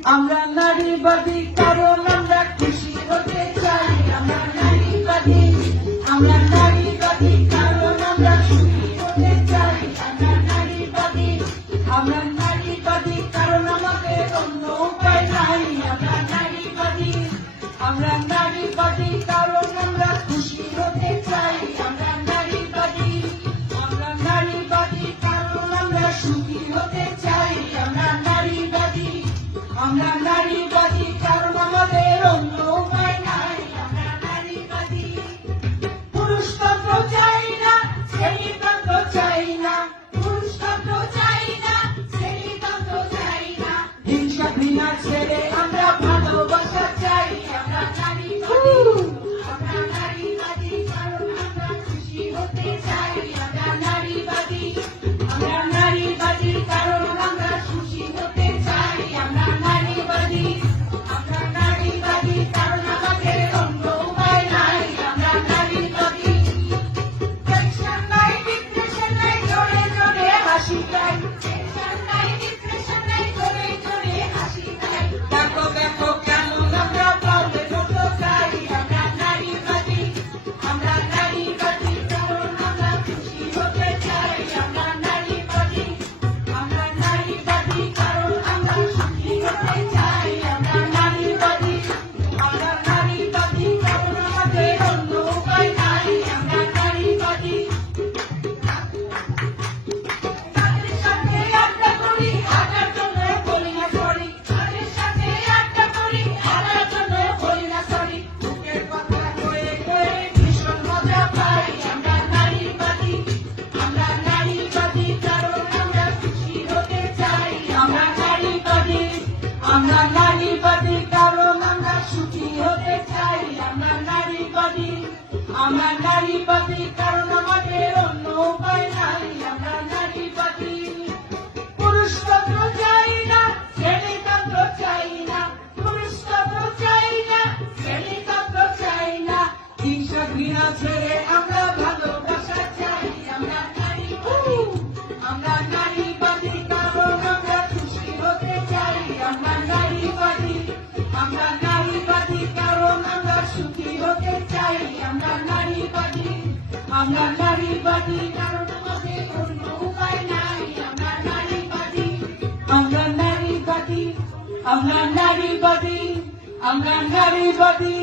আমরা নারীবাদী কারণ আমরা খুশি হতে চাই। আমরা নারীবাদী আমরা নারীবাদী কারণ আমরা সুখী হতে চাই। আমরা নারীবাদী আমরা নারীবাদী কারণ আমাদের অন্য উপায় নাই। আমরা নারীবাদী আমরা নারীবাদী কারণ আমরা খুশি হতে চাই। আমরা নারীবাদী আমরা নারীবাদী কারণ আমরা সুখী হতে চাই। আমরা নারীবাদী কারণ আমরা সুখী হতে চাই। আমরা নারীবাদী আমরা নারীবাদী কারণ সুখী হতে চাই, আমরা নারীবাদী আমরা নারীবাদী কারণ আমাদের কোনো উপায় নাই। আমরা নারীবাদী আমরা নারীবাদী আমরা নারীবাদী আমরা নারীবাদী